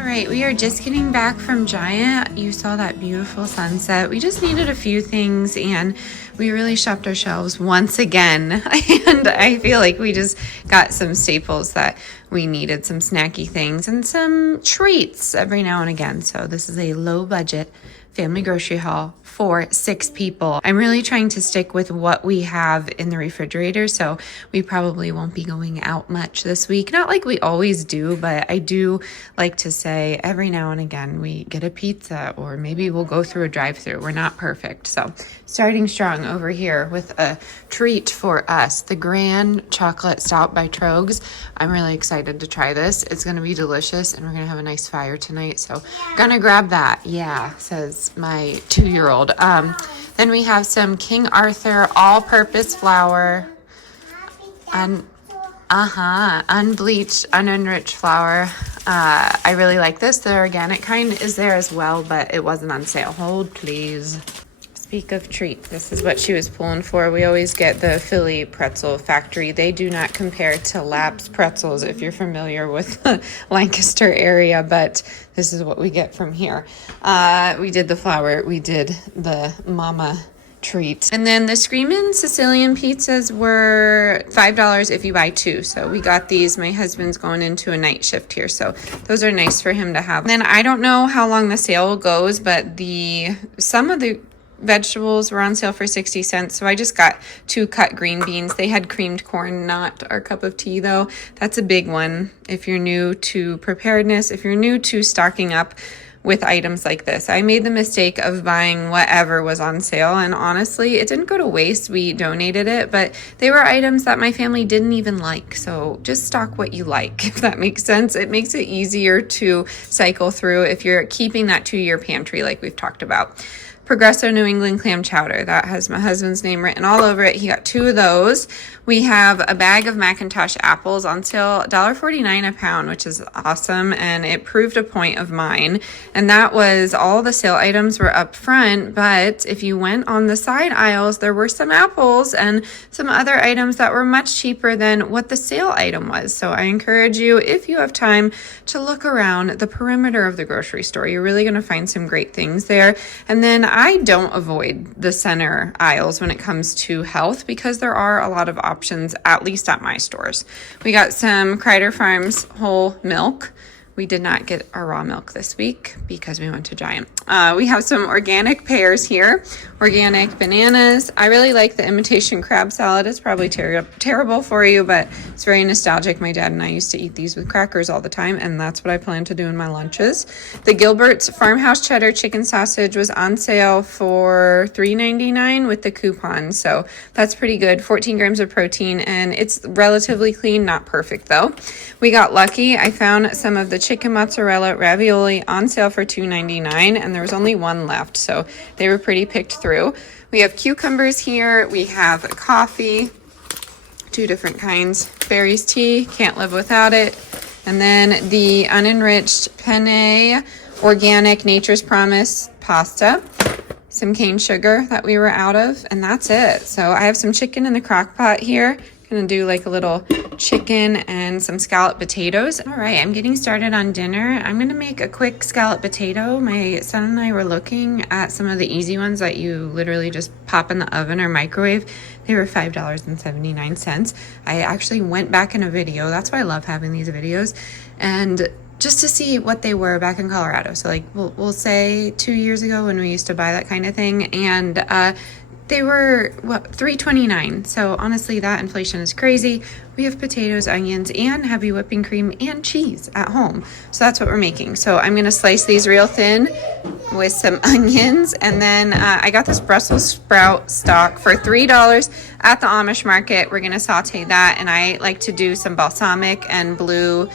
All right, we are just getting back from Giant. You saw that beautiful sunset. We just needed a few things and we really shopped our shelves once again. And I feel like we just got some staples that we needed, some snacky things and some treats every now and again. So this is a low budget family grocery haul for 6 people. I'm really trying to stick with what we have in the refrigerator, so we probably won't be going out much this week. Not like we always do, but I do like to say every now and again we get a pizza or maybe we'll go through a drive-thru. We're not perfect. So starting strong over here with a treat for us, the Grand Chocolate Stout by Trogs. I'm really excited to try this. It's going to be delicious and we're going to have a nice fire tonight. So gonna grab that. Yeah, says my 2-year-old. Then we have some King Arthur all-purpose flour, unbleached, unenriched flour. I really like this. The organic kind is there as well, but it wasn't on sale. Hold, please. Speak of treat, this is what she was pulling for. We always get the Philly Pretzel Factory. They do not compare to Lap's Pretzels if you're familiar with the Lancaster area, but this is what we get from here. We did the flour, we did the Momma treat. And then the Screamin' Sicilian pizzas were $5 if you buy 2. So we got these. My husband's going into a night shift here, so those are nice for him to have. And then I don't know how long the sale goes, but some of the vegetables were on sale for 60 cents. So I just got 2 cut green beans. They had creamed corn, not our cup of tea though. That's a big one if you're new to preparedness, if you're new to stocking up with items like this. I made the mistake of buying whatever was on sale, and honestly, it didn't go to waste. We donated it, but they were items that my family didn't even like. So just stock what you like, if that makes sense. It makes it easier to cycle through if you're keeping that 2-year pantry like we've talked about. Progresso New England clam chowder. That has my husband's name written all over it. He got 2 of those. We have a bag of Macintosh apples on sale, $1.49 a pound, which is awesome. And it proved a point of mine. And that was all the sale items were up front. But if you went on the side aisles, there were some apples and some other items that were much cheaper than what the sale item was. So I encourage you, if you have time, to look around the perimeter of the grocery store. You're really going to find some great things there. And then I don't avoid the center aisles when it comes to health because there are a lot of options, at least at my stores. We got some Kreider Farms whole milk. We did not get our raw milk this week because we went to Giant. We have some organic pears here, organic bananas. I really like the imitation crab salad. It's probably terrible for you, but it's very nostalgic. My dad and I used to eat these with crackers all the time, and that's what I plan to do in my lunches. The Gilbert's Farmhouse Cheddar Chicken Sausage was on sale for $3.99 with the coupon, so that's pretty good. 14 grams of protein, and it's relatively clean, not perfect though. We got lucky. I found some of the chicken mozzarella ravioli on sale for $2.99, and there was only 1 left, so they were pretty picked through. We have cucumbers here. We have coffee, 2 different kinds. Barry's tea, can't live without it. And then the unenriched penne organic Nature's Promise pasta, some cane sugar that we were out of, and that's it. So I have some chicken in the crock pot here. Gonna do like a little chicken and some scalloped potatoes. All right, I'm getting started on dinner. I'm gonna make a quick scalloped potato. My son and I were looking at some of the easy ones that you literally just pop in the oven or microwave. They were $5.79. I actually went back in a video. That's why I love having these videos. And just to see what they were back in Colorado. So like we'll say 2 years ago when we used to buy that kind of thing. And they were, $3.29. So honestly, that inflation is crazy. We have potatoes, onions, and heavy whipping cream and cheese at home. So that's what we're making. So I'm going to slice these real thin with some onions. And then I got this Brussels sprout stock for $3 at the Amish market. We're going to saute that. And I like to do some balsamic and blue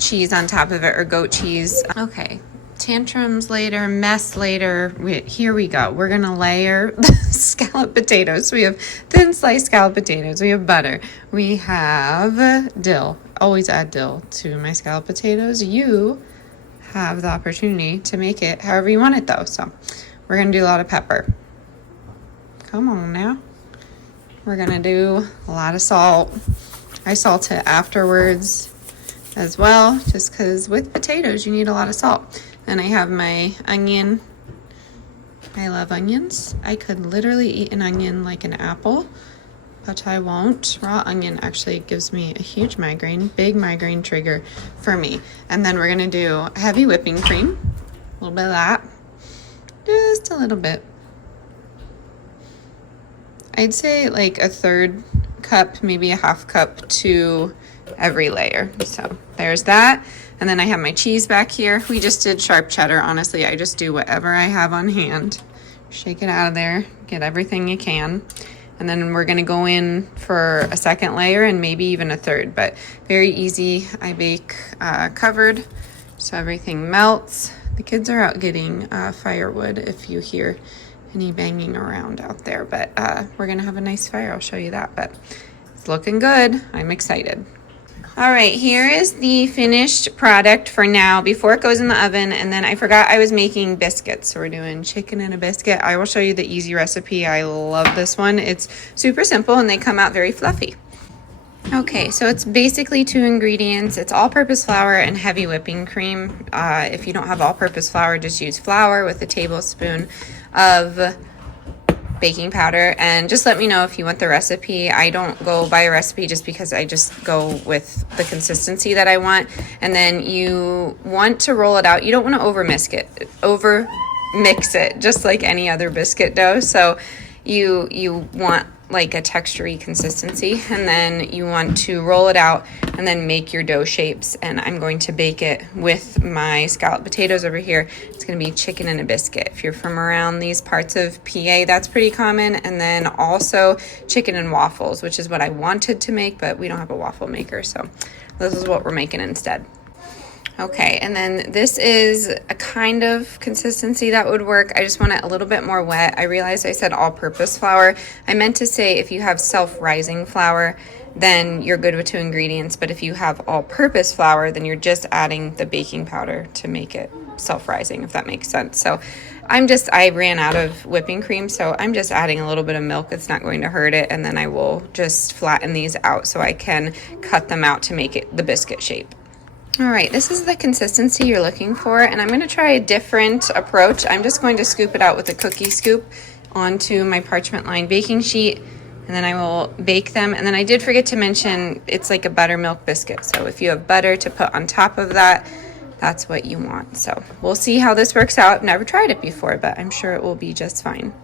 cheese on top of it, or goat cheese. Okay. Tantrums later, mess later. Here we go. We're gonna layer the scalloped potatoes. We have thin sliced scalloped potatoes. We have butter. We have dill. Always add dill to my scalloped potatoes. You have the opportunity to make it however you want it though. So we're gonna do a lot of pepper. Come on now. We're gonna do a lot of salt. I salt it afterwards. as well, just because with potatoes you need a lot of salt. And I have my onion. I love onions. I could literally eat an onion like an apple, but I won't. Raw onion actually gives me a huge migraine, big migraine trigger for me. And then we're gonna do heavy whipping cream, a little bit of that, just a little bit. I'd say like a third cup, maybe a half cup to every layer. So there's that. And then I have my cheese back here. We just did sharp cheddar. Honestly, I just do whatever I have on hand. Shake it out of there, get everything you can. And then we're gonna go in for a second layer and maybe even a third, but very easy. I bake covered, so everything melts. The kids are out getting firewood if you hear any banging around out there, but we're gonna have a nice fire. I'll show you that, but it's looking good. I'm excited. All right, here is the finished product for now before it goes in the oven. And then I forgot I was making biscuits. So we're doing chicken and a biscuit. I will show you the easy recipe. I love this one. It's super simple and they come out very fluffy. Okay, so it's basically 2 ingredients. It's all-purpose flour and heavy whipping cream. If you don't have all-purpose flour, just use flour with a tablespoon of baking powder, and just let me know if you want the recipe. I don't go by a recipe just because I just go with the consistency that I want. And then you want to roll it out. You don't want to over mix it just like any other biscuit dough. So you want like a textury consistency, and then you want to roll it out and then make your dough shapes. And I'm going to bake it with my scalloped potatoes over here. It's going to be chicken and a biscuit. If you're from around these parts of PA, that's pretty common. And then also chicken and waffles, which is what I wanted to make, but we don't have a waffle maker, so this is what we're making instead. Okay, and then this is a kind of consistency that would work. I just want it a little bit more wet. I realized I said all-purpose flour. I meant to say if you have self-rising flour, then you're good with 2 ingredients. But if you have all-purpose flour, then you're just adding the baking powder to make it self-rising, if that makes sense. So I ran out of whipping cream, so I'm just adding a little bit of milk. It's not going to hurt it. And then I will just flatten these out so I can cut them out to make it the biscuit shape. All right, this is the consistency you're looking for, and I'm going to try a different approach. I'm just going to scoop it out with a cookie scoop onto my parchment lined baking sheet, and then I will bake them. And then I did forget to mention it's like a buttermilk biscuit, so if you have butter to put on top of that, that's what you want. So we'll see how this works out. I've never tried it before, but I'm sure it will be just fine.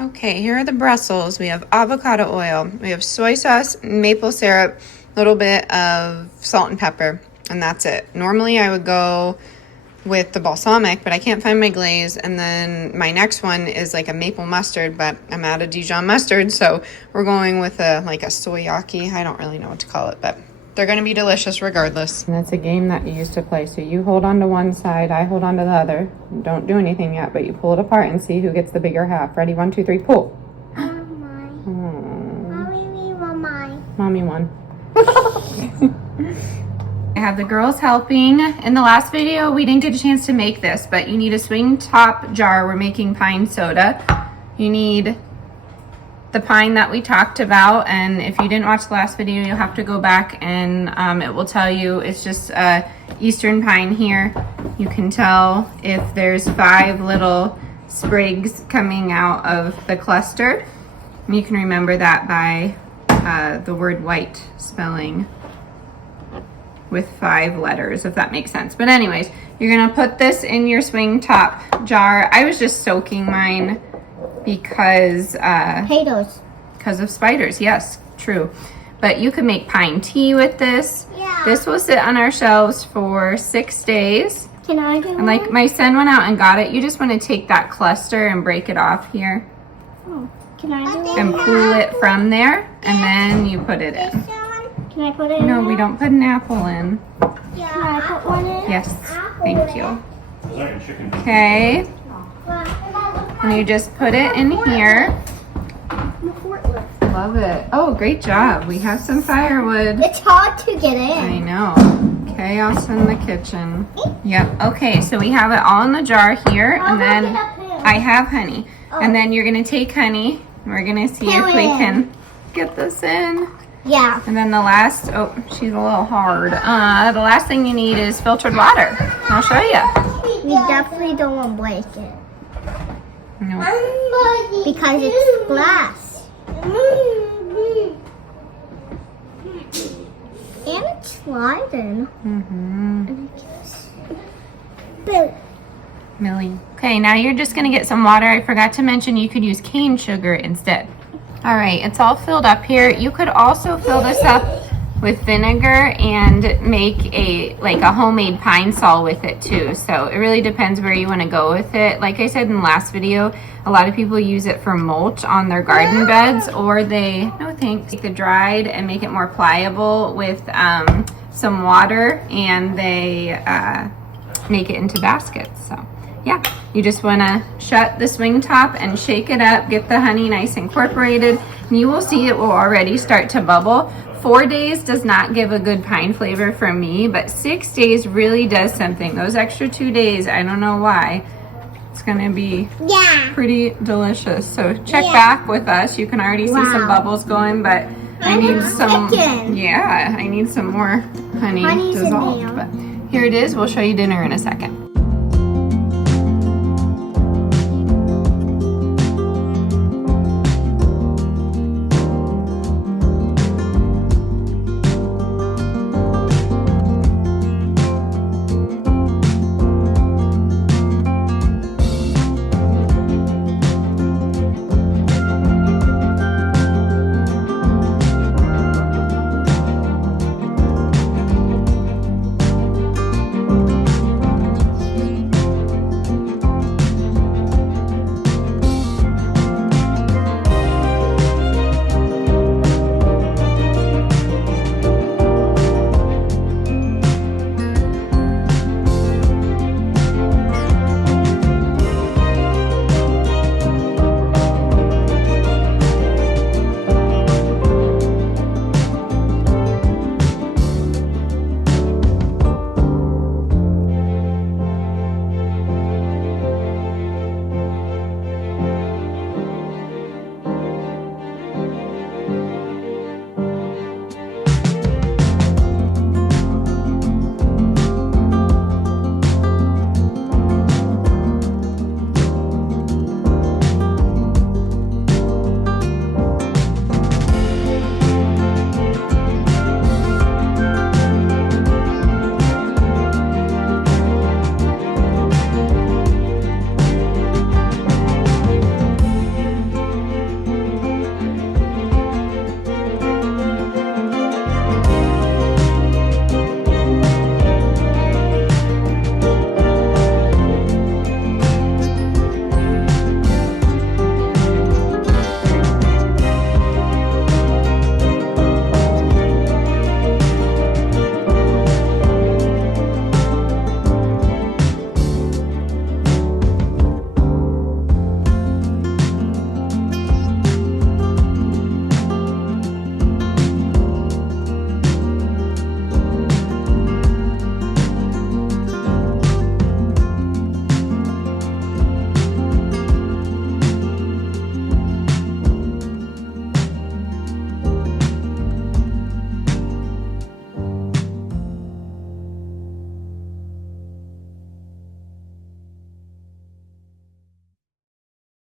Okay, here are the Brussels. We have avocado oil, we have soy sauce, maple syrup, a little bit of salt and pepper, and that's it. Normally I would go with the balsamic, but I can't find my glaze. And then my next one is like a maple mustard, but I'm out of Dijon mustard, so we're going with a soyaki. I don't really know what to call it, but they're going to be delicious regardless. And that's a game that you used to play. So you hold on to one side, I hold on to the other. Don't do anything yet, but you pull it apart and see who gets the bigger half. Ready? 1, 2, 3, pull. Mommy won. I have the girls helping. In the last video, we didn't get a chance to make this, but you need a swing top jar. We're making pine soda. You need the pine that we talked about, and if you didn't watch the last video, you'll have to go back and it will tell you. It's just eastern pine here. You can tell if there's 5 little sprigs coming out of the cluster. And you can remember that by the word white spelling with 5 letters, if that makes sense. But anyways, you're gonna put this in your swing top jar. I was just soaking mine because potatoes. Because of spiders. Yes, true. But you could make pine tea with this. Yeah. This will sit on our shelves for 6 days. Can I do And like my son went out and got it. You just want to take that cluster and break it off here. Oh, can I do and pull it from there, and then you put it in. Can I put it in? No, we don't put an apple in. Can I put one in? Yes, thank you. Okay. And you just put it in here. Love it. Oh, great job. We have some firewood. It's hard to get in. I know. Chaos in the kitchen. Yep. Okay, so we have it all in the jar here, and then I have honey. And then you're going to take honey. We're going to see if we can get this in. Yeah. And then the last, oh, she's a little hard. The last thing you need is filtered water. I'll show you. We definitely don't want to break it. No. Because it's glass. And it's sliding. Mm-hmm. But Millie. Okay, now you're just gonna get some water. I forgot to mention you could use cane sugar instead. All right, it's all filled up here. You could also fill this up with vinegar and make like a homemade pine sol with it too. So it really depends where you want to go with it. Like I said in the last video, a lot of people use it for mulch on their garden beds, or they, no thanks, take the dried and make it more pliable with some water, and they make it into baskets. So yeah, you just want to shut the swing top and shake it up, get the honey nice incorporated, and you will see it will already start to bubble. 4 days does not give a good pine flavor for me, but 6 days really does something. Those extra 2 days, I don't know why. It's gonna be pretty delicious. So check back with us. You can already see some bubbles going, but I need some, I need some more honey Honey's in dissolved. there. But here it is. We'll show you dinner in a second.